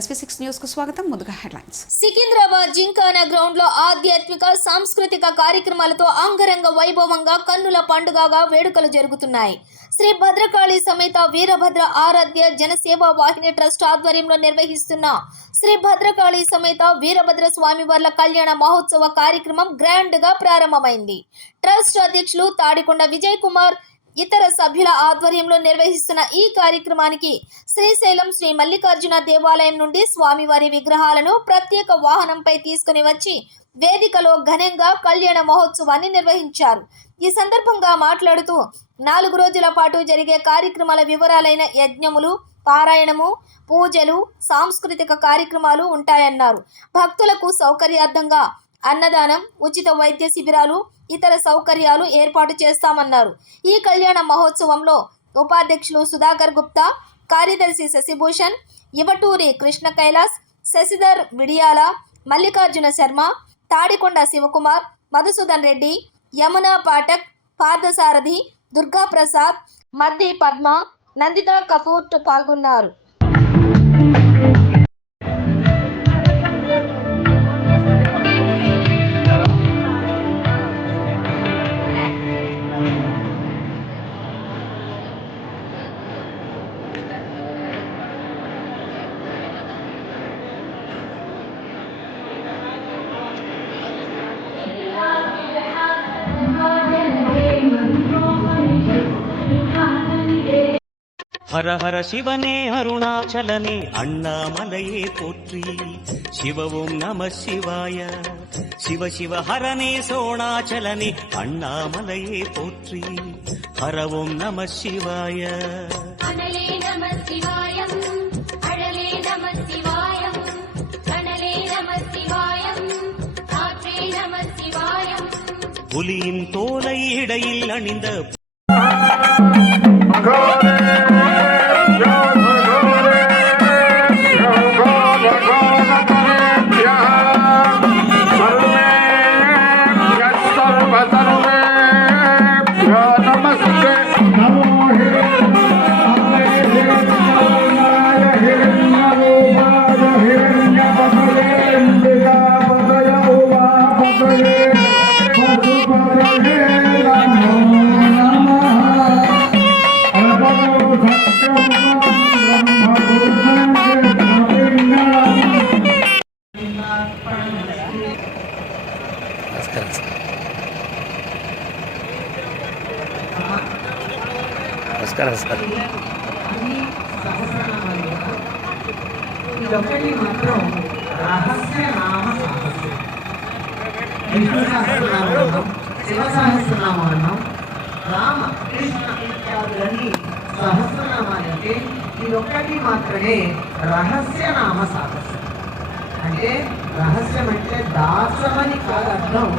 SV6 news కు స్వాగతం. ముందుగా హెడ్లైన్స్. సికింద్రాబాద్ జింకానా గ్రౌండ్ లో ఆధ్యాత్మిక సాంస్కృతిక కార్యక్రమాలతో అంగరంగ వైభవంగా కన్నుల పండుగగా వేడుకలు జరుగుతున్నాయి. శ్రీ భద్రకాళి సమేత వీరభద్ర ఆరాధ్య జనసేవా వాహిని ట్రస్ట్ ఆధ్వర్యంలో నిర్వహిస్తున్న శ్రీ భద్రకాళి సమేత వీరభద్ర స్వామివార్ల కళ్యాణ మహోత్సవ కార్యక్రమం గ్రాండ్ గా ప్రారంభమైంది. ట్రస్ట్ అధ్యక్షులు తాడికొండ విజయ్ కుమార్ ఇతర సభ్యుల ఆధ్వర్యంలో నిర్వహిస్తున్న ఈ కార్యక్రమానికి శ్రీశైలం శ్రీ మల్లికార్జున దేవాలయం నుండి స్వామివారి విగ్రహాలను ప్రత్యేక వాహనంపై తీసుకుని వచ్చి వేదికలో ఘనంగా కళ్యాణ మహోత్సవాన్ని నిర్వహించారు. ఈ సందర్భంగా మాట్లాడుతూ 4 రోజుల పాటు జరిగే కార్యక్రమాల వివరాలైన యజ్ఞములు, పారాయణము, పూజలు, సాంస్కృతిక కార్యక్రమాలు ఉంటాయన్నారు. భక్తులకు సౌకర్యార్థంగా అన్నదానం, ఉచిత వైద్య శిబిరాలు, ఇతర సౌకర్యాలు ఏర్పాటు చేస్తామన్నారు. ఈ కళ్యాణ మహోత్సవంలో ఉపాధ్యక్షులు సుధాకర్ గుప్తా, కార్యదర్శి శశిభూషణ్, యువటూరి కృష్ణ కైలాస్, శశిధర్ విడియాల, మల్లికార్జున శర్మ, తాడికొండ శివకుమార్, మధుసూదన్ రెడ్డి, యమునా పాఠక్, పార్థసారథి, దుర్గా ప్రసాద్, మద్ది పద్మ, నందితా కపూర్ పాల్గొన్నారు. ஹர ஹர சிவனே அருணாச்சலனே அண்ணாமலையே போற்றி, சிவ ஓம் நம சிவாய, சிவ சிவ ஹரனே சோணாச்சலனே அண்ணாமலையே போற்றி, ஹர ஓம் நம சிவாய. அனலே நம சிவாயம், அழலே நம சிவாயம், கனலே நம சிவாயம், காற்றே நம சிவாயம். புலியின் தோலை இடையில் அணிந்த నమస్కారం సార్. ఇదొకటి మాత్రం రహస్య నామ సహస్రం. విష్ణు సహస్రనామం, శివ సహస్రనామం, రామ కృష్ణ ఇత్యాదులన్నీ సహస్రనామాలంటే ఇదొక్కటి మాత్రమే రహస్య నామ సహస్రం. అంటే రహస్యం అంటే దాసమని కాదు అర్థం.